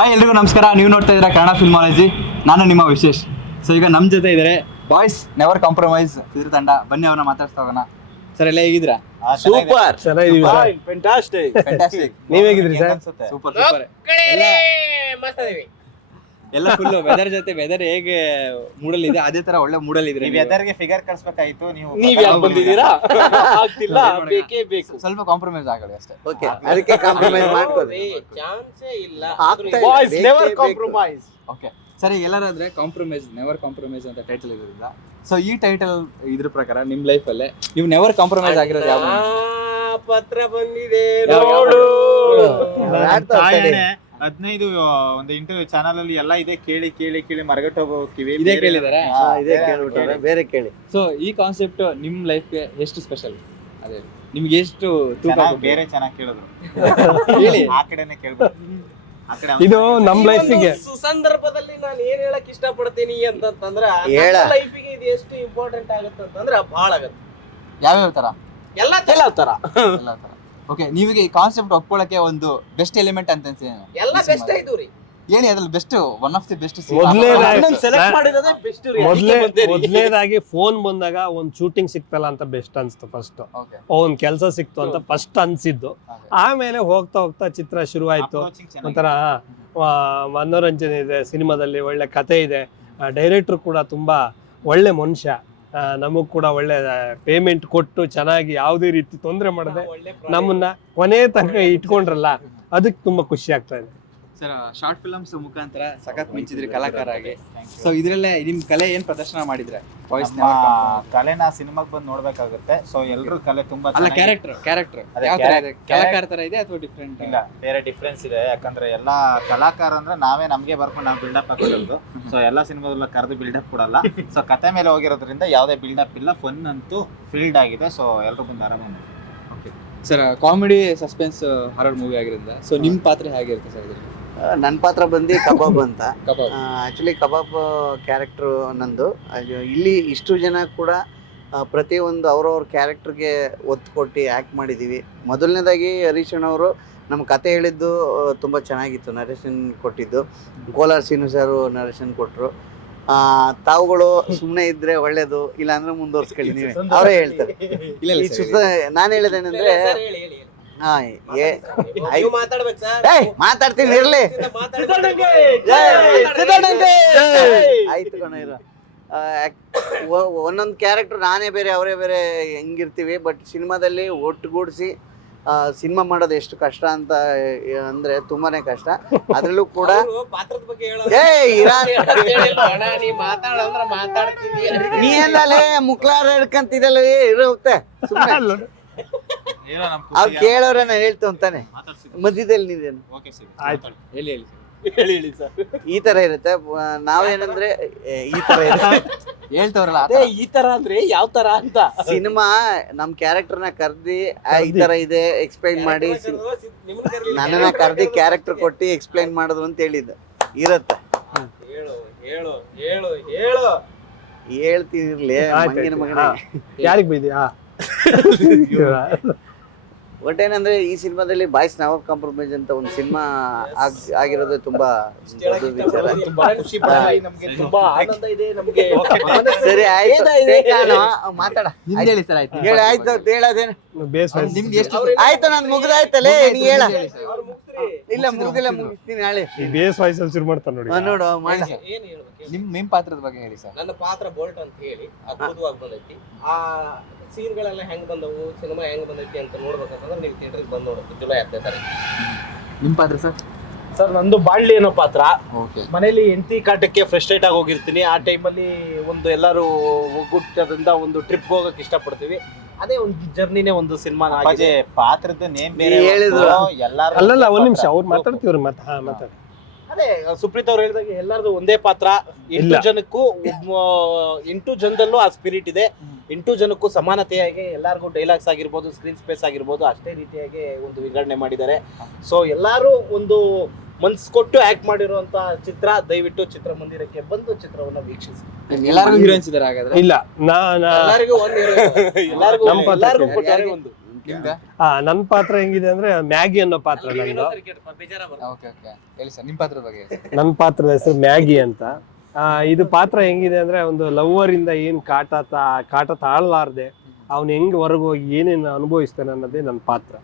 Hi ಎಲ್ರಿಗೂ ನಮಸ್ಕಾರ. ನೀವು ನೋಡ್ತಾ ಇದ್ದೀರಾ ಕನ್ನಡ ಫಿಲ್ಮಾಲಜಿ. ನಾನು ನಿಮ್ಮ ವಿಶೇಷ್. ಸೊ ಈಗ ನಮ್ಮ ಜೊತೆ ಇದ್ದಾರೆ ಬಾಯ್ಸ್ ನೆವರ್ ಕಾಂಪ್ರಮೈಸ್ ಚಿತ್ರತಂಡ. ಬನ್ನಿ ಅವ್ರನ್ನ ಮಾತಾಡ್ತಾ ಹೋಗೋಣ. ಸರ್ ಎಲ್ಲ ಹೇಗಿದ್ದೀರಾ? Super fantastic. ನೀವ್ ಹೇಗಿದ್ರಿ ಸರ್? Super super. ಎಲ್ಲ ಫುಲ್ ವೆದರ್ ಜೊತೆ ವೆದರ್ ಹೇಗೆ ಮೂಡಲ್ ಇದೆ ಅದೇ ತರ ಒಳ್ಳೆ ಮೂಡಲ್ ಇದ್ರೆ ವೆದರ್ಗೆ ಫಿಗರ್ ಕಳಿಸ್ಬೇಕಾಯ್ತು. ನೀವ್ ಯಾಕೆ ಬಂದಿದ್ದೀರಾ? ಆಗ್ತಿಲ್ಲ, ಬೇಕೇ ಬೇಕು. ಸ್ವಲ್ಪ ಕಾಂಪ್ರಮೈಸ್ ಆಗಲಿ ಅಷ್ಟೇ. ಓಕೆ, ಅದಕ್ಕೆ ಕಾಂಪ್ರಮೈಸ್ ಮಾಡ್ಕೊಳ್ಳಿ. ಚಾನ್ಸೇ ಇಲ್ಲ. Boys Never compromise. ಓಕೆ ಸರಿ, ಎಲ್ಲರಾದ್ರೆ ಕಾಂಪ್ರಮೈಸ್ ನೆವರ್ ಕಾಂಪ್ರಮೈಸ್ ಅಂತ ಟೈಟಲ್ ಇರೋದ್ರಿಂದ ಸೊ ಈ ಟೈಟಲ್ ಇದ್ರ ಪ್ರಕಾರ ನಿಮ್ ಲೈಫ್ ಅಲ್ಲೇ ನೀವು ನೆವರ್ ಕಾಂಪ್ರಮೈಸ್ ಆಗಿರೋದು ಯಾವ ಪತ್ರ ಬಂದಿದೆ ನೋಡು. 15 ಒಂದು ಇಂಟರ್ವ್ಯೂ ಚಾನಲ್ ಅಲ್ಲಿ ಎಲ್ಲ ಇದೆ, ಕೇಳಿ ಕೇಳಿ ಕೇಳಿ ಮರಗಟ್ಟು ಹೋಗ್ತೀವಿ. ಇದೇ ಕೇಳಿದಾರೆ? ಇದೇ ಕೇಳ್ಬಿಟ್ಟಾರೆ, ಬೇರೆ ಕೇಳಿ. ಸೊ ಈ ಕಾನ್ಸೆಪ್ಟ್ ನಿಮ್ ಲೈಫ್ಗೆ ಎಷ್ಟು ಸ್ಪೆಷಲ್? ಅದೇ ನಿಮ್ಗೆ ಎಷ್ಟು ತೂಕ ಕೊಡುತ್ತೆ? ಬೇರೆ ಚೆನ್ನಾಗಿ ಕೇಳಿದ್ರು ಹೇಳಿ. ಆ ಕಡೆನೆ ಕೇಳ್ಬೋದು. ಆ ಕಡೆ ಇದು ನಮ್ ಲೈಫಿಗೆ ಸುಸಂದರ್ಭದಲ್ಲಿ ನಾನು ಏನ್ ಹೇಳಕ್ ಇಷ್ಟಪಡ್ತೀನಿ ಅಂತಂದ್ರೆ ಹೇಳ. ಲೈಫಿಗೆ ಇದು ಎಷ್ಟು ಇಂಪಾರ್ಟೆಂಟ್ ಆಗುತ್ತೆ ಅಂತಂದ್ರೆ ಬಹಳ ಆಗತ್ತೆ. ಯಾವ್ಯಾವ ತರ? ಎಲ್ಲ ತರ ಎಲ್ಲ ತರ. ಓಕೆ, ನೀವಿಗೆ ಈ ಕಾನ್ಸೆಪ್ಟ್ ಒಪ್ಕೊಳ್ಳಕ್ಕೆ ಒಂದು ಬೆಸ್ಟ್ ಎಲಿಮೆಂಟ್ ಅಂತ ಎಲ್ಲ ಬೆಸ್ಟ್ ಆಯ್ತು ರೀ. ಏನಿ ಅದ್ರಲ್ಲಿ best one of the best select ಮಾಡಿರೋದೇ ಬೆಸ್ಟ್ ರೀ. ಮೊದಲನೇದಾಗಿ ಫೋನ್ ಬಂದಾಗ ಒಂದ್ ಶೂಟಿಂಗ್ ಸಿಕ್ತಲ್ಲ ಅಂತ ಬೆಸ್ಟ್ ಅನ್ಸ್ತು. ಫಸ್ಟ್ ಓಕೆ ಒಂದ್ ಕೆಲಸ ಸಿಕ್ತು ಅಂತ ಫಸ್ಟ್ ಅನ್ಸಿದ್ದು. ಆಮೇಲೆ ಹೋಗ್ತಾ ಹೋಗ್ತಾ ಚಿತ್ರ ಶುರುವಾಯ್ತು. ಒಂಥರ ಮನೋರಂಜನೆ ಇದೆ, ಸಿನಿಮಾದಲ್ಲಿ ಒಳ್ಳೆ ಕತೆ ಇದೆ, ಡೈರೆಕ್ಟರ್ ಕೂಡ ತುಂಬಾ ಒಳ್ಳೆ ಮನುಷ್ಯ, ನಮಗ್ ಕೂಡ ಒಳ್ಳೆ ಪೇಮೆಂಟ್ ಕೊಟ್ಟು ಚೆನ್ನಾಗಿ ಯಾವುದೇ ರೀತಿ ತೊಂದರೆ ಮಾಡದೆ ನಮ್ಮನ್ನ ಕೊನೆ ತನಕ ಇಟ್ಕೊಂಡ್ರಲ್ಲ, ಅದಕ್ಕೆ ತುಂಬಾ ಖುಷಿ ಆಗ್ತಾ ಇದೆ. ಸರ್, ಶಾರ್ಟ್ ಫಿಲ್ಮ್ಸ್ ಮುಖಾಂತರ ಸಖತ್ ಮಿಂಚಿದ್ರಿ ಕಲಾಕಾರ ಆಗಿ. ಸೊ ಇದ್ರಲ್ಲೇ ನಿಮ್ ಕಲೆ ಏನ್ ಪ್ರದರ್ಶನ ಮಾಡಿದ್ರೆ? ವಾಯ್ಸ್ ಕಲೆನ ಸಿನಿಮಾಗ್ ಬಂದು ನೋಡ್ಬೇಕಾಗುತ್ತೆ. ಸೊ ಎಲ್ರು ಕಲೆ ತುಂಬಾ ಅಲ್ಲ, ಚೆನ್ನಾಗಿ- ಕ್ಯಾರೆಕ್ಟರ್ ಅದೇ ಯಾವ ತರ ಇದೆ? character- ಕಲಾಕಾರ ತರ ಇದೆ ಅಥವಾ ಡಿಫ್ರೆಂಟ್? ಇಲ್ಲ, ಬೇರೆ ಡಿಫ್ರೆನ್ಸ್ ಇದೆ. ಯಾಕಂದ್ರೆ ಎಲ್ಲಾ ಕಲಾಕಾರ ಅಂದ್ರೆ ನಾವೇ ನಮ್ಗೆ ಬರ್ಕೊಂಡು ನಾವು ಬಿಲ್ಡಪ್ ಹಾಕೋದು. ಸೊ ಎಲ್ಲಾ ಸಿನಿಮಾದಲ್ಲ ಕರೆದು ಬಿಲ್ಡಪ್ ಕೊಡಲ್ಲ. ಸೊ ಕತೆ ಮೇಲೆ ಹೋಗಿರೋದ್ರಿಂದ ಯಾವ್ದೇ ಬಿಲ್ಡಪ್ ಇಲ್ಲ, ಫನ್ ಅಂತೂ ಫೀಲ್ಡ್ ಆಗಿದೆ. ಸೊ ಎಲ್ರು ಬಂದು ಆರಾಮಾಗಿ. Okay sir, comedy suspense horror movie ಆಗಿರೋದ್ರಿಂದ ಸೊ ನಿಮ್ ಪಾತ್ರ ಹೇಗಿರುತ್ತೆ ಸರ್ ಇದರಲ್ಲಿ? ನನ್ನ ಪಾತ್ರ ಬಂದು ಕಬಾಬ್ ಅಂತ. ಕಬಾಬ್. ಆಕ್ಚುಲಿ ಕಬಾಬ್ ಕ್ಯಾರೆಕ್ಟರ್ ನಂದು. ಇಲ್ಲಿ ಇಷ್ಟು ಜನ ಕೂಡ ಪ್ರತಿಯೊಂದು ಅವ್ರವ್ರ ಕ್ಯಾರೆಕ್ಟರ್ಗೆ ಒತ್ತು ಕೊಟ್ಟು ಆ್ಯಕ್ಟ್ ಮಾಡಿದ್ದೀವಿ. ಮೊದಲನೇದಾಗಿ ಹರೀಶ್ ಅಣ್ಣವರು ನಮ್ಮ ಕತೆ ಹೇಳಿದ್ದು ತುಂಬ ಚೆನ್ನಾಗಿತ್ತು, ನರೇಶನ್ ಕೊಟ್ಟಿದ್ದು. ಕೋಲಾರ ಸೀನು ಸರ್ ನರೇಶನ್ ಕೊಟ್ಟರು. ತಾವುಗಳು ಸುಮ್ಮನೆ ಇದ್ರೆ ಒಳ್ಳೇದು, ಇಲ್ಲ ಅಂದ್ರೆ ಮುಂದುವರ್ಸ್ಕೊಳ್ಳಿ, ನೀವೇ ಅವರೇ ಹೇಳ್ತಾರೆ. ಇಲ್ಲ ಈ ನಾನು ಹೇಳೋದೇನೆಂದ್ರೆ ಮಾತಾಡ್ಬೇಕು ಸರ್. ಮಾತಾಡ್ತೀನಿ ಇರ್ಲಿ. ಆಯ್ತು ಕಣ ಇರ. ಒಂದೊಂದು ಕ್ಯಾರೆಕ್ಟರ್ ನಾನೇ ಬೇರೆ ಅವರೇ ಬೇರೆ ಹೆಂಗಿರ್ತೀವಿ. ಬಟ್ ಸಿನಿಮಾದಲ್ಲಿ ಒಟ್ಟುಗೂಡಿಸಿ ಸಿನಿಮಾ ಮಾಡೋದು ಎಷ್ಟು ಕಷ್ಟ ಅಂತ ಅಂದ್ರೆ ತುಂಬಾನೇ ಕಷ್ಟ. ಅದ್ರಲ್ಲೂ ಕೂಡ ಪಾತ್ರದ ಬಗ್ಗೆ ನೀ ಎಲ್ಲೇ ಮುಕ್ಲಾರ ಹಿಡ್ಕಂತಿದಲ್ಲ ಇರುತ್ತೆ ಸುಮ್ಮನೆ. ಅವ್ರು ಕೇಳೋರನ್ನ ಹೇಳ್ತು ಅಂತಾನೆ ಮಧ್ಯದಲ್ಲಿ ನೀವೇನು. ಆಯ್ತು, ಹೇಳಿ ಹೇಳಿ ಸರ್. ಈ ತರ ಇರುತ್ತೆ. ನಾವೇನಂದ್ರೆ ಈ ತರ ಹೇಳ್ತವ್ರಲ್ಲ ಅದೇ ಈ ತರ ಅಂದ್ರೆ ಯಾವ ತರ ಅಂತ ಸಿನಿಮಾ ನಮ್ ಕ್ಯಾರೆಕ್ಟರ್ನ ಕರ್ದಿ ಈ ತರ ಇದೆ ಎಕ್ಸ್ಪ್ಲೈನ್ ಮಾಡಿ, ನನ್ನನ್ನ ಕರ್ದಿ ಕ್ಯಾರೆಕ್ಟರ್ ಕೊಟ್ಟು ಎಕ್ಸ್ಪ್ಲೈನ್ ಮಾಡೋದು ಅಂತ ಹೇಳಿದ್ದು ಇರತ್ತೆ. ಹೇಳು ಹೇಳು ಹೇಳು ಹೇಳು ಹೇಳ್ತೀನಿರ್ಲಿ ಮಂಗಿನ ಮಗನ. ಯಾರಿಗ್ ಬೈದ್ಯಾ? ಒಟ್ಟೇನಂದ್ರೆ ಈ ಸಿನಿಮಾದಲ್ಲಿ ಬಾಯ್ಸ್ ನೆವರ್ ಕಾಂಪ್ರಮೈಸ್ ಅಂತ ಒಂದು ಸಿನಿಮಾ ಆಗಿರೋದು ತುಂಬಾ ದೊಡ್ಡ ವಿಚಾರ. ತುಂಬಾ ಖುಷಿ ಪಡ್ತೀವಿ, ನಮ್ಗೆ ತುಂಬಾ ಆನಂದ ಇದೆ. ನಮ್ಗೆ ಸರಿ ಆಯ್ತು, ಮಾತಾಡ. ಹೇಳಿ ಸರ್. ಆಯ್ತು ಹೇಳಿ ಆಯ್ತು ಹೇಳೋದೇನು ಬೇಸ್ ನಿಮ್ಗೆ ಎಷ್ಟು ಆಯ್ತು, ನಾನು ಮುಗ್ದಾಯ್ತಲೇ, ನೀ ಹೇಳ. ಇಲ್ಲ ಮುಗ್ದಿಲ್ಲ, ಮುಗಿಸ್ತೀನಿ ನಾಳೆ. ಬೇಸ್ ವಾಯ್ಸ್ ಅಲ್ಲಿ ಶುರು ಮಾಡ್ತಾನೆ ನೋಡಿ. ನೋಡು ಮಾಡ. ಏನ್ ಹೇಳ್ಬೇಕು? ನಿಮ್ ಪಾತ್ರದ ಬಗ್ಗೆ ಹೇಳಿ ಸರ್. ನನ್ನ ಪಾತ್ರ ಬೋಲ್ಟ್ ಅಂತ ಹೇಳಿ ಅದ್ಭುತವಾಗಿ ಬಂದೈತಿ. ಆ ಸೀನ್ಗಳೆಲ್ಲ ಹೆಂಗ್ ಬಂದವು, ಸಿನಿಮಾ ಹೆಂಗ್ ಬಂದೈತಿ ಅಂತ ನೋಡ್ಬೇಕಂತಂದ್ರೆ ನೀವು ಥಿಯೇಟರ್ಗೆ ಬಂದು ನೋಡ್ಬೇಕು ಜುಲೈ 10ನೇ ತಾರೀಕು. ನಿಮ್ ಪಾತ್ರ ಸರ್? ಸರ್, ನಂದು ಬಾಳ್ಲಿ ಅನ್ನೋ ಪಾತ್ರ. ಓಕೆ. ಮನೇಲಿ ಹೆಂಡತಿ ಕಾಟಕ್ಕೆ ಫ್ರಸ್ಟ್ರೇಟ್ ಆಗಿ ಹೋಗಿರ್ತೀನಿ. ಆ ಟೈಮಲ್ಲಿ ಒಂದು ಎಲ್ಲರೂ ಒಗ್ಗೂಟದಿಂದ ಒಂದು ಟ್ರಿಪ್ ಹೋಗಕ್ಕೆ ಇಷ್ಟಪಡ್ತೀವಿ. ಅದೇ ಒಂದು ಜರ್ನಿನೇ ಒಂದು ಸಿನಿಮಾ ಪಾತ್ರದ ನೇಮ್ ಬೇರೆ ಹೇಳಿದ್ರು. ಎಲ್ಲಾರು ಅಲ್ಲಲ್ಲ, ಒಂದ್ ನಿಮಿಷ ಅವ್ರು ಮಾತಾಡ್ತೀವ್ರಿ. ಮಾತಾಡಿ. ಅದೇ ಸುಪ್ರೀತ್ ಅವ್ರು ಹೇಳಿದಾಗ ಎಲ್ಲಾರ್ದು ಒಂದೇ ಪಾತ್ರ. 8 ಜನಕ್ಕೂ 8 ಜನದಲ್ಲೂ ಆ ಸ್ಪಿರಿಟ್ ಇದೆ. 8 ಜನಕ್ಕೂ ಸಮಾನತೆಯಾಗಿ ಎಲ್ಲರಿಗೂ ಡೈಲಾಗ್ಸ್ ಆಗಿರ್ಬೋದು, ಸ್ಕ್ರೀನ್ ಸ್ಪೇಸ್ ಆಗಿರ್ಬೋದು, ಅಷ್ಟೇ ರೀತಿಯಾಗಿ ಒಂದು ವಿಂಗಡಣೆ ಮಾಡಿದ್ದಾರೆ. ಸೊ ಎಲ್ಲರೂ ಒಂದು ಮನ್ಸು ಕೊಟ್ಟು ಆಕ್ಟ್ ಮಾಡಿರುವಂತ ಚಿತ್ರ. ದಯವಿಟ್ಟು ಚಿತ್ರಮಂದಿರಕ್ಕೆ ಬಂದು ಚಿತ್ರವನ್ನ ವೀಕ್ಷಿಸಿ. ಎಲ್ಲರಿಗೂ ಹೀರೋಯಿನ್ಸ್ ಇದಾರೆ ಹಾಗಾದ್ರೆ? ಇಲ್ಲ, ಎಲ್ಲರಿಗೂ ಒಂದು ಎಲ್ಲರಿಗೂ ಕೊಟ್ಟಾರೆ ಒಂದು ನಿಮ್ಗೆ ನನ್ನ ಪಾತ್ರ ಹೆಂಗಿದೆ ಅಂದ್ರೆ ಮ್ಯಾಗಿ ಅನ್ನೋ ಪಾತ್ರ ನಂದು. ಓಕೆ ಓಕೆ ಹೇಳಿ ಸರ್ ನಿಮ್ಮ ಪಾತ್ರದ ಬಗ್ಗೆ ಹೇಳಿ sir. ನನ್ನ ಪಾತ್ರದ ಹೆಸರು ಮ್ಯಾಗಿ ಅಂತ. ಇದು ಪಾತ್ರ ಹೆಂಗಿದೆ ಅಂದ್ರೆ ಒಂದು ಲವರ್ ಇಂದ ಏನ್ ಕಾಟ ತಾಳಲಾರ್ದೆ ಅವ್ನು ಹೆಂಗ್ ಹೊರಗೆ ಹೋಗಿ ಏನೇನು ಅನುಭವಿಸ್ತಾನೆ ಅನ್ನೋದೇ ನನ್ನ ಪಾತ್ರ.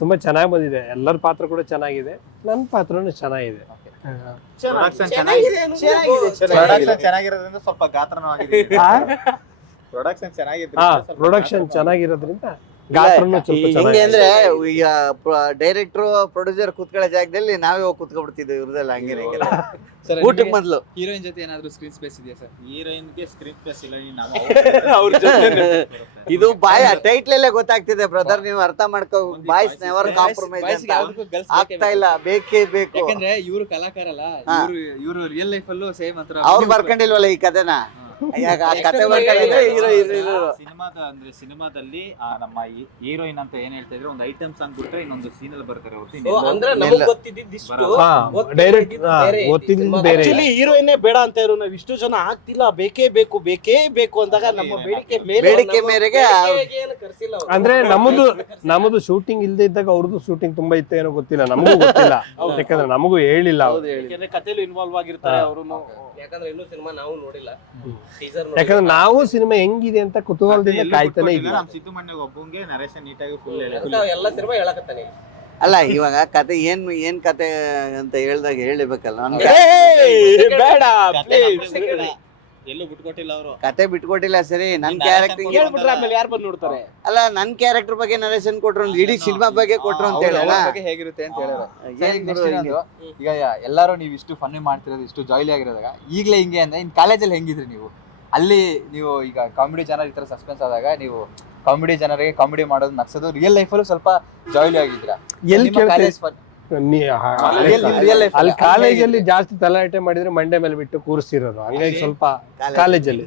ತುಂಬಾ ಚೆನ್ನಾಗಿ ಬಂದಿದೆ. ಎಲ್ಲರ ಪಾತ್ರ ಕೂಡ ಚೆನ್ನಾಗಿದೆ, ನನ್ನ ಪಾತ್ರನೂ ಚೆನ್ನಾಗಿದೆ. ಪ್ರೊಡಕ್ಷನ್ ಚೆನ್ನಾಗಿದೆ. ಚೆನ್ನಾಗಿರೋದ್ರಿಂದ ಸ್ವಲ್ಪ ಗಾತ್ರನೂ ಆಗಿದೆ. ಪ್ರೊಡಕ್ಷನ್ ಪ್ರೊಡಕ್ಷನ್ ಚೆನ್ನಾಗಿರೋದ್ರಿಂದ ಗಾತ್ರನೂ ಸ್ವಲ್ಪ ಹಿಂಗೆ ಚೆನ್ನಾಗಿದೆ. ಅಂದ್ರೆ ಈಗ ಡೈರೆಕ್ಟ್ರು ಪ್ರೊಡ್ಯೂಸರ್ ಕೂತ್ಕೊಳ್ಳೋ ಜಾಗದಲ್ಲಿ ನಾವೇ ಹೋಗಿ ಕೂತ್ಕೊಬಿಡ್ತಿದ್ವಿ ಇವ್ರದೆಲ್ಲ ಹಂಗೆ ಸರ್ ಊಟಕ್ಕೆ ಮೊದಲು ಹೀರೋಯಿನ್ ಜೊತೆ ಏನಾದ್ರು ಸ್ಕ್ರೀನ್ ಸ್ಪೇಸ್ ಇದೆಯಾ ಸರ್? ಹೀರೋಯಿನ್ಗೆ ಸ್ಕ್ರೀನ್ ಪ್ಲೇಸ್ ಇಲ್ಲ, ಅವ್ರ ಜೊತೆ ಇದು ಬಾಯ್ ಟೈಟ್ಲಲ್ಲೇ ಗೊತ್ತಾಗ್ತಿದೆ ಬ್ರದರ್, ನೀವು ಅರ್ಥ ಮಾಡ್ಕೋ. ಬಾಯ್ಸ್ ನೆವರ್ ಕಾಂಪ್ರಮೈಸ್ ಆಗ್ತಾ ಇಲ್ಲ, ಬೇಕೇ ಬೇಕು. ಯಾಕಂದ್ರೆ ಇವರು ಕಲಾಕಾರ ಅಲ್ಲ, ಇವರು ರಿಯಲ್ ಲೈಫ್ ಅಲ್ಲೂ ಸೇಮ್ ಅಂತ ಅವ್ರು ಬರ್ಕೊಂಡಿಲ್ವಲ್ಲ ಈ ಕಥೆನ, ಆ ಕತೆ ಬರ್ಕೊಂಡಿದ್ರೆ ಹೀರೋ ಸಿನಿಮಾದಲ್ಲಿ ನಮ್ಮ ಹೀರೋಯಿನ್ ಅಂತ ಏನ್ ಹೇಳ್ತಾ ಇದ್ರೆ ಒಂದು ಐಟಮ್ ಸಾಂಗ್ ಬಿಟ್ರೆ ಇನ್ನೊಂದು ಸೀನ್ ಅಲ್ಲಿ ಬರ್ತಾರೆ ಅಂದ್ರೆ ನಮಗ್ ಗೊತ್ತಿದ್ದಿಷ್ಟು ಡೈರೆಕ್ಟ್ ಗೊತ್ತಿದ್ದು ಬೇರೆ. ಆಕ್ಚುಲಿ ಹೀರೋಯಿನ್ನೇ ಬೇಡ ಅಂತ ಇರೋ ನಾವ್ ಇಷ್ಟು ಜನ ಆಗ್ತಿಲ್ಲ, ಬೇಕೇ ಬೇಕು ಅಂದಾಗ ನಮ್ಮ ಬೇಡಿಕೆ ಮೇರೆಗೆ ಕರ್ಸಿಲ್ಲ ಅವ್ರು. ಅಂದ್ರೆ ನಮ್ಮದು ಶೂಟಿಂಗ್ ಇಲ್ದೇ ಇದ್ದಾಗ ಅವ್ರದ್ದು ಶೂಟಿಂಗ್ ತುಂಬಾ ಇತ್ತು ಏನೋ ಗೊತ್ತಿಲ್ಲ, ನಮಗೂ ಗೊತ್ತಿಲ್ಲ. ಯಾಕಂದ್ರೆ ನಮಗೂ ಹೇಳಿಲ್ಲ ಅವ್ರು. ಯಾಕಂದ್ರೆ ಕಥೆಯಲ್ಲಿ ಇನ್ವಾಲ್ವ್ ಆಗಿರ್ತಾರೆ ಅವರು. ಯಾಕಂದ್ರೆ ಇನ್ನೂ ಸಿನಿಮಾ ನಾವು ನೋಡಿಲ್ಲ, ಟೀಸರ್ ಯಾಕಂದ್ರೆ ನಾವು ಸಿನಿಮಾ ಹೆಂಗಿದೆ ಅಂತ ಕುತೂಹಲದಿಂದ ಕಾಯ್ತಾನೆ ಇದ್ವಿ. ನಮ್ ಸಿದ್ದು ಮಣ್ಣಿಗೆ ಒಬ್ಬಂಗೆ ನರೇಶನ್ ನೀಟಾಗಿ ಫುಲ್ ಎಲ್ಲ ಸಿನಿಮಾ ಹೇಳಕತ್ತಾನೆ. ಅಲ್ಲ ಇವಾಗ ಕತೆ ಏನ್ ಕತೆ ಅಂತ ಹೇಳ್ದಾಗ ಹೇಳಿಬೇಕಲ್ಲ. ಬೇಡ ಎಲ್ಲೂ ಬಿಟ್ಕೊಟ್ಟಿಲ್ಲ ಅವರು. ಕತೆ ಬಿಟ್ಕೊಟ್ಟಿಲ್ಲ ಸರಿ, ನನ್ ಕ್ಯಾರೆಕ್ಟರ್ ಹೇಳ್ಬಿಟ್ರೆ ಆಮೇಲೆ ಯಾರು ಬಂದು ನೋಡ್ತಾರೆ? ಅಲ್ಲ ನನ್ ಕ್ಯಾರೆಕ್ಟರ್ ಬಗ್ಗೆ ನರೇಶನ್ ಕೊಟ್ರು, ಇಡೀ ಸಿನಿಮಾ ಬಗ್ಗೆ ಕೊಟ್ರು ಅಂತ ಹೇಳಲ್ಲ. ಬಗ್ಗೆ ಹೇಗಿರುತ್ತೆ ಅಂತ ಹೇಳಿದ್ರೆ ಈಗ ಎಲ್ಲಾರು ನೀವು ಇಷ್ಟು ಫನ್ನಿ ಮಾಡ್ತಿರೋದು, ಇಷ್ಟು ಜಾಯ್ಲಿ ಆಗಿರೋದಾಗ ಈಗಲೇ ಹಿಂಗೆ ಅಂದ್ರೆ ಇನ್ ಕಾಲೇಜಲ್ಲಿ ಹೆಂಗಿದ್ರಿ ನೀವು? ಅಲ್ಲಿ ನೀವು ಈಗ ಕಾಮಿಡಿ ಜನರ ಈ ತರ ಸಸ್ಪೆನ್ಸ್ ಆದಾಗ ನೀವು ಕಾಮಿಡಿ ಜನರಿಗೆ ಕಾಮಿಡಿ ಮಾಡೋದು ನಗ್ಸೋದು, ರಿಯಲ್ ಲೈಫಲ್ಲೂ ಸ್ವಲ್ಪ ಜಾಯ್ಲಿ ಆಗಿದ್ರ? ಎಲ್ಲಿ ಅಲ್ಲಿ ಕಾಲೇಜಲ್ಲಿ ಜಾಸ್ತಿ ತಲಾಟೆ ಮಾಡಿದ್ರೆ ಮಂಡೆ ಮೇಲೆ ಬಿಟ್ಟು ಕೂರಿಸ್ತಿರೋರು, ಹಂಗಾಗಿ ಸ್ವಲ್ಪ ಕಾಲೇಜಲ್ಲಿ.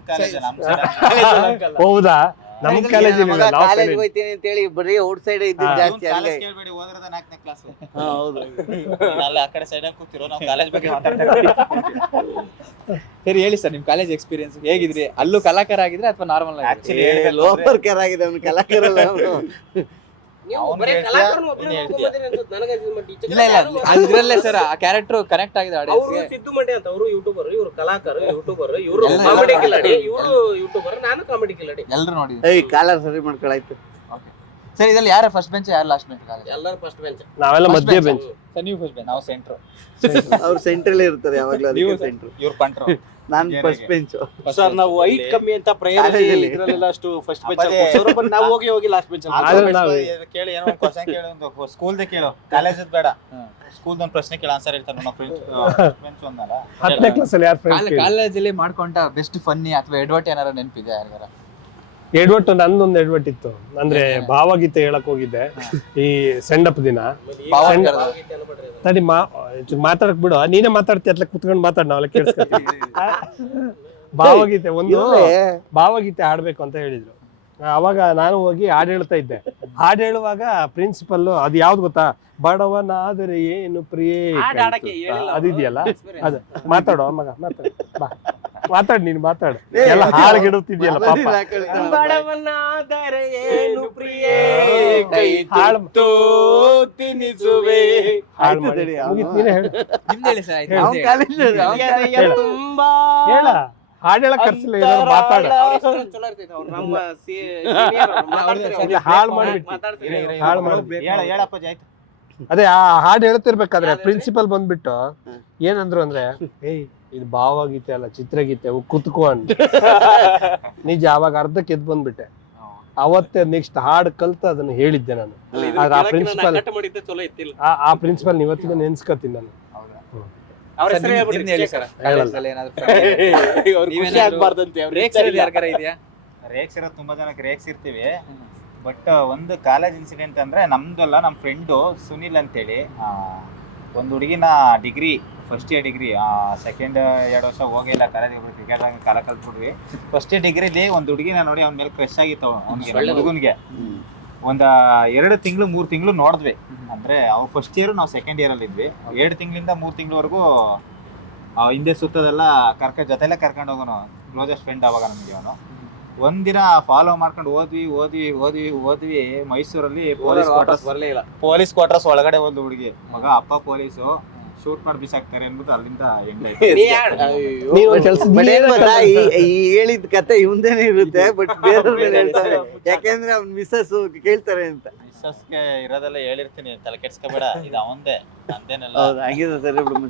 ಹೌದಾ? ನಮ್ ಕಾಲೇಜಲ್ಲಿ ಕಾಲೇಜ್ ಹೋಯ್ತೀನಿ ಅಂತ ಹೇಳಿ ಬರೀ ಔಟ್ ಸೈಡ್ ಇದ್ದಿದ್ದು ಜಾಸ್ತಿ ಹಂಗೆ. ಕೇಳ್ಬೇಡಿ, ಹೋದ್ರದ 4ನೇ ಕ್ಲಾಸ್. ಹೌದು. ಆ ಕಡೆ ಸೈಡ್ ಕೂತಿರೋ ನಾವು ಕಾಲೇಜ್ ಬಗ್ಗೆ ಸರಿ ಹೇಳಿ ಸರ್, ನಿಮ್ ಕಾಲೇಜ್ ಎಕ್ಸ್ಪೀರಿಯನ್ಸ್ ಹೇಗಿದ್ರಿ? ಅಲ್ಲೂ ಕಲಾಕಾರ ಆಗಿದ್ರೆ ಅಥವಾ ನಾರ್ಮಲ್ ಆಕ್ಚುಲಿ ಲೋಫರ್ ಕೇರ್ ಆಗಿದೆ ಅವ್ನು, ಕಲಾಕಾರ ಅಲ್ಲ ಅವ್ನು. ನೀವು ಅವ್ನು ಬರೀ ಹೇಳ್ತೀಯಾ? ಕಲಾಕಾರನು ಒಬ್ನೇ ನೀನ್ ನೋಡ್ಕೊಂಡ್ ಬಂದಿರಿ ಅನ್ಸುತ್ತೆ ನನಗೆ. ಟೀಚರ್ ಇಲ್ಲ ಅದ್ರಲ್ಲೇ ಸರ್ ಆ ಕ್ಯಾರೆಕ್ಟರ್ ಕನೆಕ್ಟ್ ಆಗಿದೆ ಅವರು ಆಡಿಯನ್ಸ್ಗೆ. ಸಿದ್ದು ಮಂಡ್ಯ ಅಂತ, ಅವರು ಯೂಟ್ಯೂಬರ್, ಇವರು ಕಲಾಕಾರ ಯೂಟ್ಯೂಬರ್, ಇವರು ಎಲ್ಲ ಕಾಮಿಡಿ ಕಿಲಾಡಿ, ಇವರು ಯೂಟ್ಯೂಬರ್, ನಾನು ಕಾಮಿಡಿ ಕಿಲಾಡಿ. ಎಲ್ರು ನೋಡಿದ್ರಿ? ಏಯ್ ಕಾಲರ್ ಸರಿ ಮಾಡ್ಕೊಳಾಯ್ತು. ಸರ್ ಇದ್ರಲ್ಲಿ ಯಾರು ಫಸ್ಟ್ ಬೆಂಚ್ ಯಾರು ಲಾಸ್ಟ್ ಬೆಂಚ್ ಕಾಲೇಜ್? ಎಲ್ಲರೂ ಫಸ್ಟ್ ಬೆಂಚ್, ನಾವೆಲ್ಲ ಮಧ್ಯ ಬೆಂಚ್. ಸರ್ ನೀವು ಫಸ್ಟ್ ಬೆಂಚ್, ನಾವು ಸೆಂಟ್ರ್, ಅವ್ರು ಸೆಂಟ್ರಲ್ ಇರ್ತಾರೆ ಯಾವಾಗ್ಲೂ, ನೀವು ಅದಕ್ಕೆ ಸೆಂಟ್ರ್. ಇವ್ರು ಪಂಟ್ರು. ನಾನ್ ಫಸ್ಟ್ ಬೆಂಚ್. ಸರ್ ನಾವು ಹೈಟ್ ಕಮ್ಮಿ ಅಂತ ಕಾಲೇಜಲ್ಲಿ. ಇದ್ರಲ್ಲೆಲ್ಲ ಅಷ್ಟು ಫಸ್ಟ್ ಬೆಂಚ್ ನಾವು ಹೋಗಿ ಲಾಸ್ಟ್ ಬೆಂಚ್. ಆದ್ರೆ ನಾವು ಕೇಳಿ ಏನೋ ಒಂದು ಕ್ವಶನ್ ಕೇಳಿ, ಒಂದು ಸ್ಕೂಲ್ದೇ ಕೇಳು, ಕಾಲೇಜ್ ಬೇಡ, ಸ್ಕೂಲ್ ಒಂದು ಪ್ರಶ್ನೆ ಕೇಳಿ ಆನ್ಸರ್ ಹೇಳ್ತಾರೆ. ನಾವು ಫ್ರೆಂಡ್ಸ್ ಒಂದಲ್ಲ 10ನೇ ಕ್ಲಾಸಲ್ಲಿ ಯಾರು ಫ್ರೆಂಡ್ಸ್? ಕಾಲೇಜಲ್ಲಿ ಮಾಡ್ಕೊಂಡ ಬೆಸ್ಟ್ ಫನ್ನಿ ಅಥವಾ ಎಡ್ವರ್ಟ್ ಏನಾರ ನೆನಪಿದೆ ಯಾರಿಗಾರ? ಎಡ್ವಟ್ಟು ನಂದೊಂದು ಎಡ್ವಟ್ ಇತ್ತು. ಅಂದ್ರೆ ಭಾವಗೀತೆ ಹೇಳಕ್ ಹೋಗಿದ್ದೆ ಈ ಸೆಂಡಪ್ ದಿನ. ತಡಿ ಮಾತಾಡಕ್ ಬಿಡು, ನೀನೇ ಮಾತಾಡ್ತಿ ಅತ್ಲ ಕುತ್ಕೊಂಡು ಮಾತಾಡ್, ನಾವೆಲ್ಲ ಕೇಳಿಸ್ಕೊತೀವಿ. ಭಾವಗೀತೆ ಹಾಡ್ಬೇಕು ಅಂತ ಹೇಳಿದ್ರು. ಅವಾಗ ನಾನು ಹೋಗಿ ಹಾಡು ಹೇಳ್ತಾ ಇದ್ದೆ. ಹಾಡು ಹೇಳುವಾಗ ಪ್ರಿನ್ಸಿಪಲ್ ಅದು ಯಾವ್ದು ಗೊತ್ತಾ, ಬಡವನಾದರೆ ಏನು ಪ್ರಿಯೇ ಅದಿದೆಯಲ್ಲ, ಅದು ಮಾತಾಡೋ ಮಗ, ಮಾತಾಡ್ ನೀನು ಮಾತಾಡು. ಎಲ್ಲ ಹಾಳು ಗಿಡುತ್ತಿದ್ಯಲ್ಲ ಪಾಪ. ಬಡವನಾದರೆ ಏನು ಪ್ರಿಯೇ, ಕೈ ತುತ್ತು ತಿನಿಸುವೆ. ಹಾಳು ಮಾಡಿ ಮುಗೀತು, ನೀನೇ ಹೇಳು. ನಿಮ್ದು ಹೇಳಿ ಸರ್ ಆಯ್ತು. ಅವ್ನ್ ಕಾಲೇಜ್ ತುಂಬಾ ಹೇಳ, ಹಾಡು ಹೇಳಕ್ ಕರ್ಸಿಲ್ಲ, ಏನಾದ್ರು ಮಾತಾಡ. ಚಲೋ ಇರ್ತೈತೆ ಅವ್ರು, ನಮ್ಮ ಹಾಳು ಮಾಡ್ಬಿಟ್ಟು ಹಾಳು ಮಾಡಿ. ಹೇಳಪ್ಪ ಆಯ್ತು. ಅದೇ ಆ ಹಾಡು ಹೇಳ್ತಿರ್ಬೇಕಾದ್ರೆ ಪ್ರಿನ್ಸಿಪಲ್ ಬಂದ್ಬಿಟ್ಟು ಏನಂದ್ರು ಅಂದ್ರೆ, ಏಯ್ ಇದು ಭಾವಗೀತೆ ಅಲ್ಲ ಚಿತ್ರಗೀತೆ, ಕುತ್ಕೋ ಅಂತ. ನಿಜ ಅವಾಗ ಅರ್ಧಕ್ಕೆ ಎದ್ದು ಬಂದ್ಬಿಟ್ಟೆ. ಅವತ್ತೇ ನೆಕ್ಸ್ಟ್ ಹಾಡು ಕಲ್ತು ಅದನ್ನ ಹೇಳಿದ್ದೆ ನಾನು. ಆದ್ರೆ ಆ ಪ್ರಿನ್ಸಿಪಲ್ ಆ ಪ್ರಿನ್ಸಿಪಲ್ ಇವತ್ತಿಗೂ ನೆನ್ಸ್ಕೊತೀನಿ ನಾನು. ಅವ್ರ ಸರ್, ನಿಮ್ದು ಹೇಳಿ ಸರ್, ಕಾಲೇಜಲ್ಲಿ ಏನಾದ್ರು ರೇಕ್ಸ್ ಯಾರ್ಗಾರ ಇದೆಯಾ? ರೇಕ್ಸ್ ಇರೋದು ತುಂಬಾ ಜನಕ್ಕೆ ರೇಕ್ಸ್ ಇರ್ತೀವಿ. ಬಟ್ ಒಂದು ಕಾಲೇಜ್ ಇನ್ಸಿಡೆಂಟ್ ಅಂದ್ರೆ ನಮ್ದಲ್ಲ, ನಮ್ಮ ಫ್ರೆಂಡು ಸುನಿಲ್ ಅಂತೇಳಿ, ಒಂದು ಹುಡುಗಿನ degree first year degree, second 2 ವರ್ಷ ಹೋಗಿಲ್ಲ ಕಾಲೇಜ್, ಕ್ರಿಕೆಟ್ ಕಾಲ ಕಲ್ತ್ಬಿಟ್ವಿ. ಫಸ್ಟ್ ಇಯರ್ ಡಿಗ್ರಿಲಿ ಒಂದು ಹುಡುಗಿನ ನೋಡಿ ಅವ್ನ ಮೇಲೆ ಕ್ರಶ್ ಆಗಿತ್ತು ಅವ್ನಿಗೆ, ಹುಡುಗನ್ಗೆ. ಒಂದು 2 ತಿಂಗಳು 3 ತಿಂಗಳು ನೋಡಿದ್ವಿ. ಅಂದ್ರೆ ಅವ್ರು ಫಸ್ಟ್ ಇಯರ್, ನಾವು ಸೆಕೆಂಡ್ ಇಯರ್ ಅಲ್ಲಿ ಇದ್ವಿ. 2 ತಿಂಗಳಿಂದ 3 ತಿಂಗಳವರೆಗೂ ಹಿಂದೆ ಸುತ್ತದೆಲ್ಲ ಜೊತೆಲೆ ಕರ್ಕೊಂಡು ಹೋಗೋನು, ಕ್ಲೋಸೆಸ್ಟ್ ಫ್ರೆಂಡ್ ಅವಾಗ ನಮಗೆ ಅವನು. ಒಂದಿನ ಫಾಲೋ ಮಾಡ್ಕೊಂಡು ಹೋದ್ವಿ ಮೈಸೂರಲ್ಲಿ ಬರ್ಲೇ ಇಲ್ಲ. ಪೊಲೀಸ್ ಕ್ವಾರ್ಟರ್ಸ್ ಒಳಗಡೆ ಒಂದು ಹುಡುಗಿ ಮಗ ಅಪ್ಪ ಪೊಲೀಸು ಶೂಟ್ ಮಾಡಿ ಬಿಸಾಕ್ತಾರೆ ಅಂದ್ಬಿಟ್ಟು ಅಲ್ಲಿಂದ ಎಂಡ್ ನೀವು ಕೆಲ್ಸ ಬಟ್ ಏನ್ ಗೊತ್ತಾ, ಈ ಹೇಳಿದ ಕತೆ ಇವಂದೇನೆ ಇರುತ್ತೆ, ಬಟ್ ಬೇರೆಯವ್ರ ಮೇಲೆ ಹೇಳ್ತಾರೆ, ಯಾಕೆಂದ್ರೆ ಅವ್ನ ಮಿಸ್ಸಸ್ ಕೇಳ್ತಾರೆ ಅಂತ. ಮಿಸ್ಸಸ್ಗೆ ಇರೋದೆಲ್ಲ ಹೇಳಿರ್ತೀನಿ, ತಲೆ ಕೆಡ್ಸ್ಕೊಬೇಡ, ಇದು ಅವಂದೇ ನಂದೇನೆಲ್ಲ. ಹೌದು, ಆಗಿದೆ ಸರ್. ಬಿಡು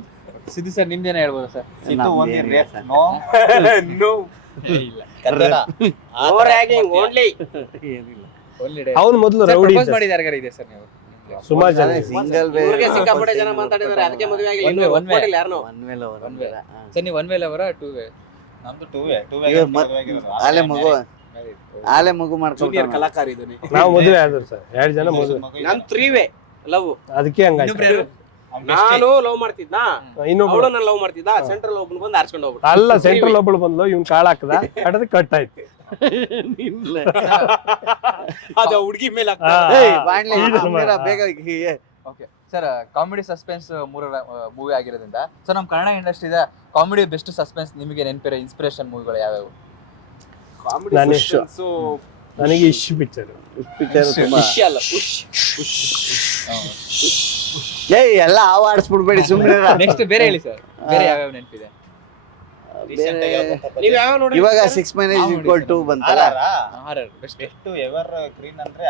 ಸಿದ್ದು ಸರ್ ನಿಮ್ದೇನ ಹೇಳ್ಬೋದು ಸರ್? ಸಿದ್ದು ಒಂದೇ ನಮ್ದೇನಿಲ್ಲ ರೇಪ್ ಸರ್. ನೋ ಇಲ್ಲ ಕತೆನ ಓವರ್ ಹ್ಯಾಗಿಂಗ್ ಓನ್ಲಿ. ಏನಿಲ್ಲ. ಅವ್ನು ಮೊದಲು ರೌಡಿ ಪ್ರಪೋಸ್ ಮಾಡಿದ ಯಾರಿಗಾರ ಇದೆ ಸರ್ ನೀವು? ಸುಮಾರು ಜನ ಸಿಂಗಲ್ ಇವ್ರಿಗೆ ಸಿಕ್ಕಾಪಟ್ಟೆ ಜನ ಮಾತಾಡಿದ್ದಾರೆ, ಅದಕ್ಕೆ ಮದುವೆ ಆಗಿಲ್ಲ. ಇನ್ನೂ One way. ಒಪ್ಕೊಂಡಿಲ್ಲ ಯಾರನ್ನೂ. ಒನ್ ವೇಲ ಸರ್ ನೀವು ಒನ್ ವೇಲ್ ಅವರ ಟೂ ವೇ? ನಮ್ದು ಟೂ ವೇ ಆಲೆ ಮಗು ಜೂನಿಯರ್ ಮಾಡ್ಕೊಂಡು ಕಲಾಕಾರ ಇದನ್ನೇ. ನಾವು ಮದುವೆ ಆದ್ರು ಸರ್, 2 ಜನ ಮದುವೆ. ನನ್ 3 ವೇ ಲವ್. ಅದಕ್ಕೆ ಹಂಗಾಯ್ತು. ನಾನು ಲವ್ ಮಾಡ್ತಿದ್ನ, ಇನ್ನೊಬ್ಳು ಅವಳು ನಾನು ಲವ್ ಮಾಡ್ತಿದ್ದ. ಸೆಂಟ್ರಲ್ ಒಬ್ಬನು ಬಂದು ಆರ್ಸ್ಕೊಂಡು ಹೋಗ್ಬಿಟ್ಟು. ಅಲ್ಲ, ಸೆಂಟ್ರಲ್ ಒಬ್ಬಳು ಬಂದ್ಲು, ಇವ್ನ್ ಕಾಳ ಹಾಕದ, ಕಟ್ಟದ ಕಟ್ ಆಯ್ತು. ಅದ ಹುಡುಗಿ ಮೇಲೆ ಬೇಗ ಓಕೆ ಸರ್, ಕಾಮಿಡಿ ಸಸ್ಪೆನ್ಸ್ ಮೂರರ ಮೂವಿ ಆಗಿರೋದ್ರಿಂದ ಸರ್ ನಮ್ಮ ಕನ್ನಡ ಇಂಡಸ್ಟ್ರಿದ ಕಾಮಿಡಿ ಬೆಸ್ಟ್ ಸಸ್ಪೆನ್ಸ್ ನಿಮಗೆ ನೆನಪಿರೋ ಇನ್ಸ್ಪಿರೇಷನ್ ಮೂವಿಗಳು ಯಾವ್ಯಾವು? ನಾನು ನನಗೆ ಇಶ್ ಪಿಕ್ಚರ್ ಪಿಕ್ಚರ್ ತುಂಬಾ ಖುಷಿ ಅಲ್ಲ, ಎಲ್ಲ ಹಾವು ಆಡಿಸ್ಬಿಡ್ಬೇಡಿ ಸುಮ್ಮನೆ. ನೆಕ್ಸ್ಟ್ ಬೇರೆ ಹೇಳಿ ಸರ್, ಬೇರೆ ಯಾವ್ಯಾವ ನೆನಪಿದೆ? ನೀವ್ ಯಾವ ನೋಡಿ? ಇವಾಗ 6 - 2 ಬಂತಲ್ಲ, horror best best ever green ಅಂದ್ರೆ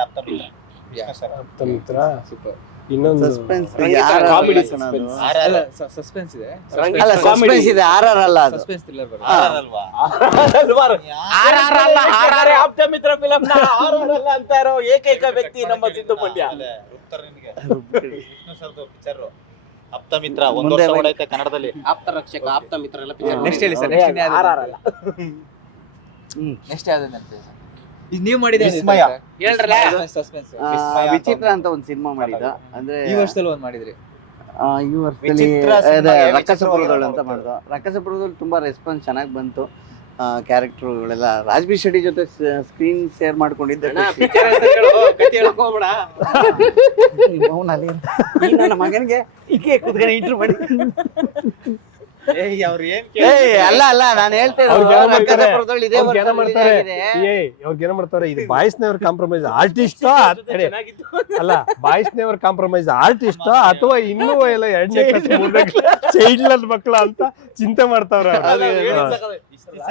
ಮಿತ್ರ. ಸೂಪರ್. ಇನ್ನೊಂದು ಸಸ್ಪೆನ್ಸ್ comedy ಅಲ್ಲ ಸಸ್ಪೆನ್ಸ್ ಇದೆ, ಅಲ್ಲ ಸಸ್ಪೆನ್ಸ್ ಇದೆ, ಆರ್ಆರ್ ಅಲ್ಲ ಅದು. ಸಸ್ಪೆನ್ಸ್ ಥ್ರಿಲ್ಲರ್ ಬರುತ್ತೆ. ಅಲ್ವಾ ಆಪ್ತ ಮಿತ್ರ ಫಿಲಂ ನ ಆರ್ಆರ್ ಅಲ್ಲ ಅಂತ ಇರೋ ಏಕೈಕ ವ್ಯಕ್ತಿ ನಮ್ಮ ಸಿದ್ದು ಮಂಡ್ಯ. ವಿಷ್ಣು ಸರ್ದು ಪಿಕ್ಚರ್ ಆಪ್ತ ಮಿತ್ರ, 1 ವರ್ಷ ಓಡೈತೆ ಕನ್ನಡದಲ್ಲಿ. ಆಪ್ತ ರಕ್ಷಕ, ಆಪ್ತ ಮಿತ್ರ ಎಲ್ಲ ಪಿಕ್ಚರ್. ನೆಕ್ಸ್ಟ್ ಹೇಳಿ ಸರ್, ನೆಕ್ಸ್ಟ್ ಆರ್ಆರ್ ಅಲ್ಲ. ನೆಕ್ಸ್ಟ್ ಯಾವ್ದು ನೆನಪಿದೆ ಸರ್? ಇದು ನೀವು ಮಾಡಿದ ವಿಸ್ಮಯ. ಹೇಳ್ರಲ್ಲ. ಸಸ್ಪೆನ್ಸ್ ವಿಚಿತ್ರ ಅಂತ ಒಂದು ಸಿನಿಮಾ ಮಾಡಿದ, ಅಂದ್ರೆ ಈ ವರ್ಷದಲ್ಲಿ ಒಂದು ಮಾಡಿದ್ರಿ. ಈ ವರ್ಷದಲ್ಲಿ ವಿಚಿತ್ರ ಸಿನಿಮಾ, ರಕ್ಕಸಪುರದವಳು ಅಂತ ಮಾಡಿದ. ರಕ್ಕಸಪುರದಲ್ಲಿ ತುಂಬಾ ರೆಸ್ಪಾನ್ಸ್ ಚೆನ್ನಾಗಿ ಬಂತು. ಕ್ಯಾರೆಕ್ಟರ್ಗಳೆಲ್ಲ ರಾಜ್ಬಿ ಶೆಟ್ಟಿ ಜೊತೆ ಸ್ಕ್ರೀನ್ ಶೇರ್ ಮಾಡ್ಕೊಂಡಿದ್ದೆ. ಪಿಕ್ಚರ್ ಕತೆ ಹೇಳಕ್ ಹೋಗ್ಬೇಡ. ನನ್ನ ಮಗನಿಗೆ ಈಕೆ ಕೂತ್ಕೊಂಡು ಇಂಟ್ರು ಮಾಡಿ. ಅವ್ರು ಏನ್ ಅಲ್ಲ ನಾನು ಹೇಳ್ತೇನೆ, ರಕ್ಕಸಪುರದವಳು ಇದೇ ವರ್ಷದಲ್ಲಿ ಇದಾಗಿದೆ. ಅವ್ರಿಗೆ ಮಾಡ್ತಾರೆ, ಇದು ಬಾಯ್ಸ್ ನೆವರ್ ಕಾಂಪ್ರಮೈಸ್ ಆರ್ಟಿಸ್ಟ್ ಚೆನ್ನಾಗಿತ್ತು. ಅಲ್ಲ, ಬಾಯ್ಸ್ ನೆವರ್ ಕಾಂಪ್ರಮೈಸ್ ಆರ್ಟಿಸ್ಟ್ ಅಥವಾ ಇನ್ನೂ ಎಲ್ಲ 2ನೇ ಕ್ಲಾಸ್ 3ನೇ ಕ್ಲಾಸ್ ಚೈಲ್ಡ್ ಮಕ್ಕಳ ಅಂತ ಚಿಂತೆ ಮಾಡ್ತಾವ್ರ.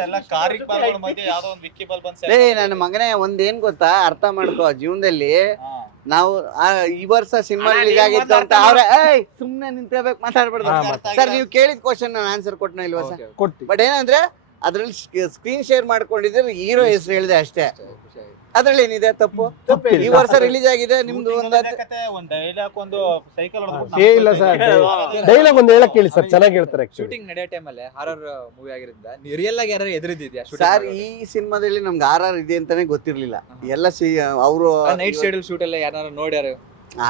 ಎಲ್ಲ ಕಾರಿಗೆ ಬಾಲ್ಗಳ ಮಧ್ಯೆ ಯಾವ್ದೋ ಒಂದು ವಿಕ್ಕಿ ಬಾಲ್ ಬಂದ್ ನನ್ನ ಮಗನೇ ಒಂದೇನ್ ಗೊತ್ತಾ, ಅರ್ಥ ಮಾಡ್ಕೋ, ಜೀವನದಲ್ಲಿ ನಾವು ಈ ವರ್ಷ ಸಿನಿಮಾ ರಿಲೀಸ್ ಆಗಿತ್ತು ಅಂತ ಅವ್ರೆ ಸುಮ್ನೆ ನಿಂತಿರ್ಬೇಕು, ಮಾತಾಡ್ಬಾರ್ದು. ಸರ್ ನೀವು ಕೇಳಿದ ಕ್ವಶನ್ ನಾನು ಆನ್ಸರ್ ಕೊಟ್ಟನ ಇಲ್ವಾ ಸರ್? ಕೊಟ್ಟಿ ಬಟ್ ಏನಂದ್ರೆ ಅದ್ರಲ್ಲಿ ಸ್ಕ್ರೀನ್ ಶೇರ್ ಮಾಡ್ಕೊಂಡಿದ್ರೆ ಹೀರೋ ಹೆಸರು ಹೇಳಿದೆ ಅಷ್ಟೇ. ಅದ್ರಲ್ಲಿ ಏನಿದೆ ತಪ್ಪು? ಈ ವರ್ಷ ರಿಲೀಸ್ ಆಗಿದೆ ನಿಮ್ದು ಒಂದು ಒಂದ್ ಡೈಲಾಗ್ ಒಂದು ಸೈಕಲ್ ಇಲ್ಲ ಸರ್, ಡೈಲಾಗ್ ಒಂದು ಹೇಳಕ್ ಕೇಳಿ ಸರ್, ಚೆನ್ನಾಗಿ ಹೇಳ್ತಾರೆ. ಶೂಟಿಂಗ್ ನಡೆಯೋ ಟೈಮಲ್ಲಿ ಹಾರರ್ ಮೂವಿ ಆಗಿರೋದ್ರಿಂದ ರಿಯಲ್ ಆಗಿ ಯಾರು ಎದುರಿದ್ಯಾ? ಸರ್ ಈ ಸಿನಿಮಾದಲ್ಲಿ ನಮ್ಗೆ ಆರ್ ಇದೆ ಅಂತಾನೆ ಗೊತ್ತಿರ್ಲಿಲ್ಲ. ಎಲ್ಲ ಅವರು ನೈಟ್ ಶೆಡ್ಯೂಲ್ ಶೂಟ್ ಎಲ್ಲ ಯಾರು ನೋಡ್ಯಾರ?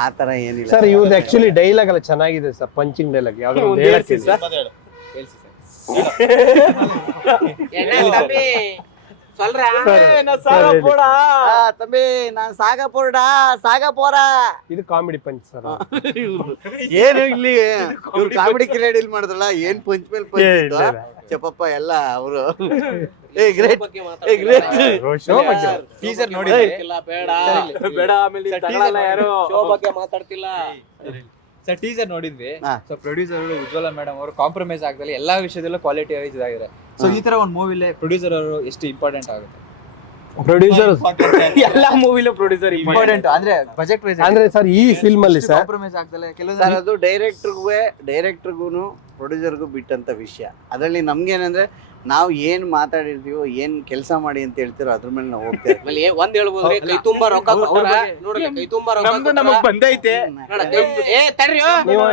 ಆ ತರ ಏನಿಲ್ಲ ಸರ್. ಇವ್ದು ಆಕ್ಚುಲಿ ಡೈಲಾಗ್ ಎಲ್ಲ ಚೆನ್ನಾಗಿದೆ ಸರ್, ಪಂಚಿಂಗ್ ಡೈಲಾಗ್ ಯಾವ್ದು ಒಂದು ಹೇಳಕ್ ಕೇಳಿ. ಹೇಳ್ಸಿ ಸರ್. ತಮ್ಮಿ ನಾನ್ ಸಾಗ ಪೋಡ. ಇದು ಕಾಮಿಡಿ ಪಂಚ್ ಸರ್. ಏನು ಇಲ್ಲಿ ಇವ್ರು ಕಾಮಿಡಿ ಕಿಲಾಡಿ ಮಾಡಿದ್ರಲ್ಲ, ಏನ್ ಪಂಚ್ ಮೇಲೆ ಪಂಚ್ ಚಪ್ಪಪ್ಪ ಎಲ್ಲ ಅವರು. ಟೀಸರ್ ನೋಡಿದ್ರಿ? ಬೇಡ, ಆಮೇಲೆ ಯಾರು ಶೋ ಬಗ್ಗೆ ಮಾತಾಡ್ತಿಲ್ಲ. ಸರ್ ಟೀಸರ್ ನೋಡಿದ್ವಿ. ಹಾ. ಸೊ ಪ್ರೊಡ್ಯೂಸರ್ ಉಜ್ವಲ ಮೇಡಮ್ ಅವರು ಕಾಂಪ್ರಮೈಸ್ ಆಗದಲ್ಲಿ ಎಲ್ಲಾ ವಿಷಯದಲ್ಲೂ ಕ್ವಾಲಿಟಿ ವೈಸ್ ಇದಾಗಿದೆ. ಸೊ ಈ ತರ ಒಂದು ಮೂವಿಲಿ ಪ್ರೊಡ್ಯೂಸರ್ ಅವರು ಎಷ್ಟು ಇಂಪಾರ್ಟೆಂಟ್ ಆಗುತ್ತೆ? ಪ್ರೊಡ್ಯೂಸರ್ ಎಲ್ಲಾ ಮೂವಿಲೂ ಪ್ರೊಡ್ಯೂಸರ್ ಇಂಪಾರ್ಟೆಂಟ್ ಅಂದ್ರೆ ಬಜೆಟ್ ವೈಸ್ ಅಂದ್ರೆ ಸರ್ ಈ ಫಿಲ್ಮ್ ಅಲ್ಲಿ ಸರ್ ಕಾಂಪ್ರಮೈಸ್ ಆಗದಲ್ಲ ಸರ್ ಕೆಲವೊಂದು ಅದು ಡೈರೆಕ್ಟರ್ಗೂ ಪ್ರೊಡ್ಯೂಸರ್ಗೂ ಬಿಟ್ಟಂತ ವಿಷಯ. ಅದರಲ್ಲಿ ನಮ್ಗೇನಂದ್ರೆ ನಾವು ಏನ್ ಮಾತಾಡಿರ್ತೀವೋ ಏನ್ ಕೆಲಸ ಮಾಡಿ ಅಂತ ಹೇಳ್ತಿರೋ ಅದ್ರ ಮೇಲೆ ನಾವು ಹೋಗ್ತೇವೆ. ಆಮೇಲೆ ಒಂದ್ ಹೇಳ್ಬೋದ್ರಿ, ಕೈ ತುಂಬಾ ರೊಕ್ಕ ಕೊಟ್ಟಾರ ನೋಡ್ರಿ, ಕೈ ತುಂಬಾ ರೊಕ್ಕ ನಮ್ದು ನಮಗ್ ಬಂದೈತೆ. ನೀವು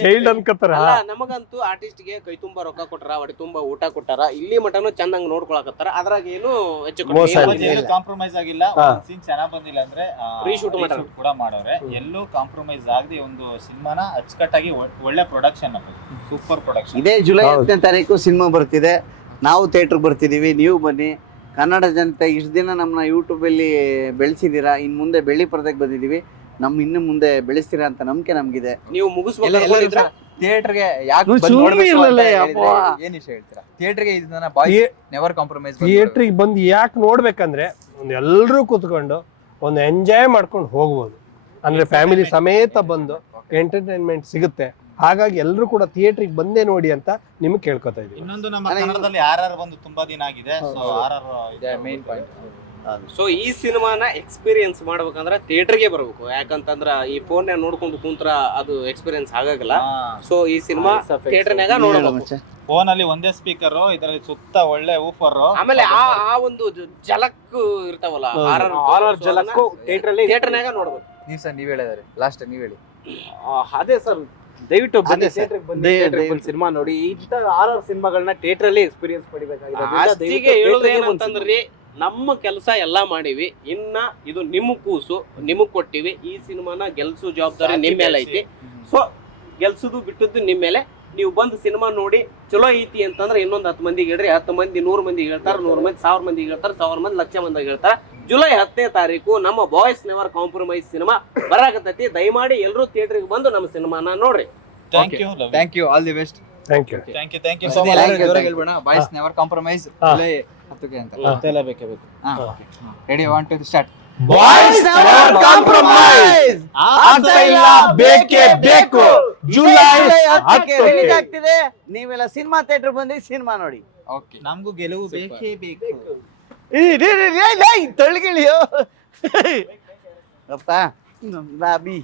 ಚೈಲ್ಡ್ ಅನ್ಕೋತಾರ. ಅಲ್ಲ, ನಮಗಂತೂ ಆರ್ಟಿಸ್ಟ್ ಗೆ ಕೈ ತುಂಬಾ ರೊಕ್ಕ ಕೊಟ್ಟಾರ, ಹೊಟ್ಟೆ ತುಂಬಾ ಊಟ ಕೊಟ್ಟಾರ, ಇಲ್ಲಿ ಮಟನು ಚಂದಂಗ್ ನೋಡ್ಕೊಳಕತ್ತಾರ. ಅದ್ರಾಗ ಏನು ಹೆಚ್ಚು ಮೋಸ ಕಡಿಮೆ ಇಲ್ಲ. ಕಾಂಪ್ರಮೈಸ್ ಆಗಿಲ್ಲ. ಸೀನ್ ಚೆನ್ನಾಗ್ ಬಂದಿಲ್ಲ ಅಂದ್ರೆ Reshoot ಮಾಡ್ಯಾರ. ಕೂಡ ಮಾಡೋರೆ. ಎಲ್ಲೂ ಕಾಂಪ್ರಮೈಸ್ ಆಗದೆ ಒಂದು ಸಿನಿಮಾನ ಅಚ್ಚುಕಟ್ಟಾಗಿ ಒಳ್ಳೆ ಪ್ರೊಡಕ್ಷನ್, ಸೂಪರ್ ಪ್ರೊಡಕ್ಷನ್. ಇದೇ ಜುಲೈ ಹೌದು. 10ನೇ ತಾರೀಕು ಸಿನಿಮಾ ಬರ್ತಿದೆ. ನಾವು ಥಿಯೇಟರ್ಗೆ ಬರ್ತಿದೀವಿ, ನೀವು ಬನ್ನಿ. ಕನ್ನಡ ಜನತೆ ಇಷ್ಟು ದಿನ ನಮ್ಮನ್ನ ಯೂಟ್ಯೂಬಲ್ಲಿ ಬೆಳೆಸಿದ್ದೀರಾ, ಇನ್ನು ಮುಂದೆ ಬೆಳ್ಳಿ ಪರದೆಗೆ ಬಂದಿದ್ದೀವಿ, ಇನ್ನು ಮುಂದೆ ಬೆಳೆಸ್ತೀರಾ ಅಂತ ನಂಬಿಕೆ ನಮಗಿದೆ. ನೀವು ಮುಗಿಸ್ಬೇಕಾದ್ರೆ ಥಿಯೇಟರ್ಗೆ ಯಾಕೆ ನೀವು ಬಂದು ಸುಮ್ನೆ ನೋಡ್ಬೇಕು ಅಂತ ಇರ್ಲಲ್ಲ, ಹೇಳಿದ್ರೆ ಯಪ್ಪ. ಏನ್ ವಿಷಯ ಹೇಳ್ತೀರಾ? ಥಿಯೇಟರ್ಗೆ ಇದನ್ನ ಬಾಯ್ಸ್ ನೆವರ್ ಕಾಂಪ್ರಮೈಸ್. ಥಿಯೇಟ್ರಿಗೆ ಬಂದು ಯಾಕೆ ನೋಡ್ಬೇಕಂದ್ರೆ ಒಂದು ಎಲ್ಲರೂ ಕೂತ್ಕೊಂಡು ಒಂದು ಎಂಜಾಯ್ ಮಾಡ್ಕೊಂಡು ಹೋಗ್ಬೋದು. ಅಂದ್ರೆ ಫ್ಯಾಮಿಲಿ ಸಮೇತ ಬಂದು ಎಂಟರ್ಟೈನ್ಮೆಂಟ್ ಸಿಗುತ್ತೆ. ಹಾಗಾಗಿ ಎಲ್ಲರೂ ಕೂಡ ಥಿಯೇಟ್ರಿಗೆ ಬಂದೇ ನೋಡಿ ಅಂತ ನಿಮ್ಗೆ ಕೇಳ್ಕೊತಾ ಇದೀವಿ. ಇನ್ನೊಂದು ನಮ್ಮ ಅಲ್ಲ, ಕನ್ನಡದಲ್ಲಿ RR ಬಂದು ತುಂಬಾ ದಿನ ಆಗಿದೆ. So RR main point. So ಈ ಸಿನಿಮಾನ ಎಕ್ಸ್ಪೀರಿಯನ್ಸ್ ಮಾಡ್ಬೇಕಂದ್ರೆ ಥಿಯೇಟರ್ಗೆ ಬರ್ಬೇಕು. ಯಾಕಂತಂದ್ರ ಈ ಫೋನ್ ನೋಡ್ಕೊಂಡು ಕುಂತ್ರ ಅದು ಎಕ್ಸ್ಪೀರಿಯನ್ಸ್ ಆಗಲ್ಲ. ಸೊ ಈ ಸಿನಿಮಾ ಥಿಯೇಟರ್ನಾಗ ನೋಡಬೇಕು. ಫೋನ್ ಅಲ್ಲಿ ಒಂದೇ ಸ್ಪೀಕರ್, ಇದರಲ್ಲಿ ಸುತ್ತ ಒಳ್ಳೆ ಊಫರ್, ಆಮೇಲೆ ಆ ಒಂದು ಜಲಕ್ ಇರ್ತಾವಲ್ಲ, ಹಾರರ್ ಜಲಕ್ಕೂ ಥಿಯೇಟರ್ನಾಗ ನೋಡ್ಬೇಕು. ನೀವ್ ಹೇಳಿದಾರೆ ಲಾಸ್ಟ್ ನೀವ್ ಹೇಳಿ. ಅದೇ ಸರ್, ದಯವಿಟ್ಟು ಬನ್ನಿ ಅದೇ sir. ಥಿಯೇಟರ್ಗೆ ಬಂದು ಸಿನಿಮಾ ನೋಡಿ. ಇಂಥ ಹಾರರ್ ಸಿನಿಮಾಗಳನ್ನ ಥಿಯೇಟರ್ ಅಲ್ಲಿ ಎಕ್ಸ್ಪೀರಿಯನ್ಸ್ ಅಷ್ಟಿಗೆ ಹೇಳೋದೇನಂತಂದ್ರಿ, ನಮ್ಮ ಕೆಲಸ ಎಲ್ಲಾ ಮಾಡಿವಿ, ಇನ್ನ ಇದು ನಿಮ್ಮ ಕೂಸು, ನಿಮಗ್ ಕೊಟ್ಟಿವಿ. ಈ ಸಿನಿಮಾನ ಗೆಲ್ಸೋ ಜವಾಬ್ದಾರಿ ನಿಮ್ ಮೇಲೆ ಐತಿ. ಸೊ ಗೆಲ್ಸುದು ಬಿಟ್ಟದ್ದು ನಿಮ್ ಮೇಲೆ. ನೀವು ಬಂದು ಸಿನಿಮಾ ನೋಡಿ ಚಲೋ ಐತಿ ಅಂತಂದ್ರೆ ಇನ್ನೊಂದು 10 ಮಂದಿಗೆ ಹೇಳ್ರಿ. 10 ಮಂದಿ 100 ಮಂದಿಗೆ ಹೇಳ್ತಾರ, 100 ಮಂದಿ 1000 ಮಂದಿಗೆ ಹೇಳ್ತಾರ, 1000 ಮಂದಿ ಲಕ್ಷ ಮಂದಿಗೆ ಹೇಳ್ತಾರ. ಜುಲೈ 10ನೇ ತಾರೀಕು ನಮ್ಮ ಬಾಯ್ಸ್ ನೆವರ್ ಕಾಂಪ್ರಮೈಸ್ ಸಿನಿಮಾ ಬರಾಕತ್ತೈತಿ. ದಯಮಾಡಿ ಎಲ್ಲರೂ ಥಿಯೇಟರ್ಗೆ ಬಂದು ನಮ್ಮ ಸಿನಿಮಾನ ನೋಡ್ರಿ. Thank you, all the best. Thank you. Thank you so much. ಹೇಳ್ಬೇಡ, ಬಾಯ್ಸ್ ನೆವರ್ ಕಾಂಪ್ರಮೈಸ್ ಅಂತ. ಬೇಕೇ ಬೇಕು. Ready, 1 2 start. Boys Never Compromise. ಆಗ್ತಾ ಇಲ್ಲ, ಬೇಕೇ ಬೇಕು. ಜುಲೈ 10ಕ್ಕೆ ರಿಲೀಸ್ ಆಗ್ತಿದೆ. ನೀವೆಲ್ಲ ಸಿನಿಮಾ ಥಿಯೇಟರ್ ಬಂದು ಸಿನಿಮಾ ನೋಡಿ. ಓಕೆ, ನಮಗೂ ಗೆಲುವು ಬೇಕೇ ಬೇಕು. ತಳ್ಳಿಗಿಳಿಯೋ ಅಪ್ಪ ಬಾಬಿ.